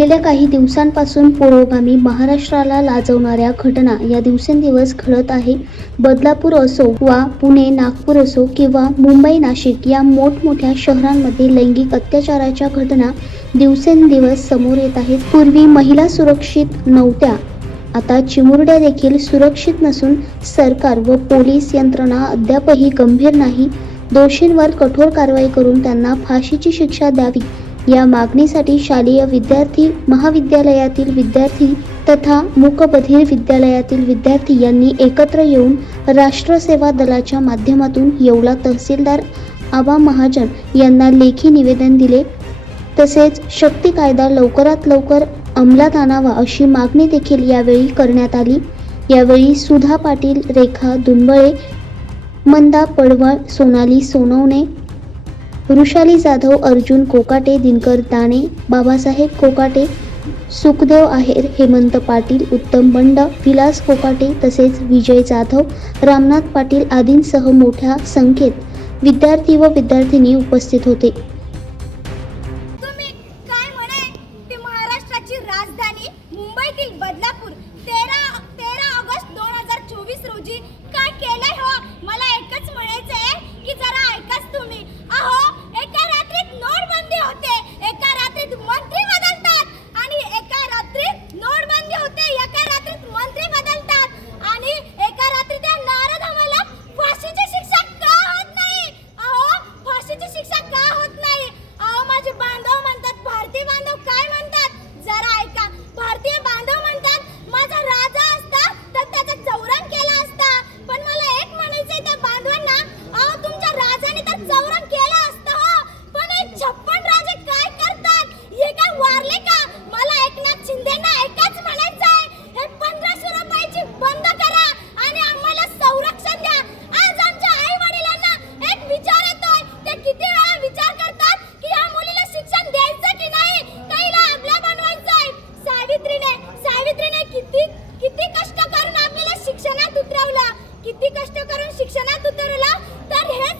गेल्या काही दिवसांपासून पुरोगामी महाराष्ट्राला लाजवणाऱ्या घटना या दिवसेंदिवस घडत आहे. बदलापूर असो वा पुणे नागपूर असो किंवा मुंबई नाशिक या मोठमोठ्या शहरांमध्ये लैंगिक अत्याचाराच्या घटना दिवसेंदिवस समोर येत आहेत. पूर्वी महिला सुरक्षित नव्हत्या. आता चिमुरड्या देखील सुरक्षित नसून सरकार व पोलीस यंत्रणा अद्यापही गंभीर नाही. दोषींवर कठोर कारवाई करून त्यांना फाशीची शिक्षा द्यावी. या मागणीसाठी शालेय विद्यार्थी महाविद्यालयातील विद्यार्थी तथा मूकबधिर विद्यालयातील विद्यार्थी यांनी एकत्र येऊन राष्ट्रसेवा दलाच्या माध्यमातून येवला तहसीलदार आबा महाजन यांना लेखी निवेदन दिले. तसेच शक्ती कायदा लवकरात लवकर अंमलात आणावा अशी मागणी देखील यावेळी करण्यात आली. यावेळी सुधा पाटील रेखा दुंबळे मंदा पडवळ सोनाली सोनवणे वृषाली जाधव अर्जुन कोकाटे दिनकर दाणे बाबासाहेब कोकाटे सुखदेव आहेर हेमंत पाटील उत्तम बंड विलास कोकाटे तसेच विजय जाधव रामनाथ पाटील आदींसह मोठ्या संख्येत विद्यार्थी व विद्यार्थिनी उपस्थित होते. तुम्ही काय महाराष्ट्राची राजधानी मुंबईतील बदलापूर तेरा किती कष्ट करून शिक्षणात उतरला तर हेच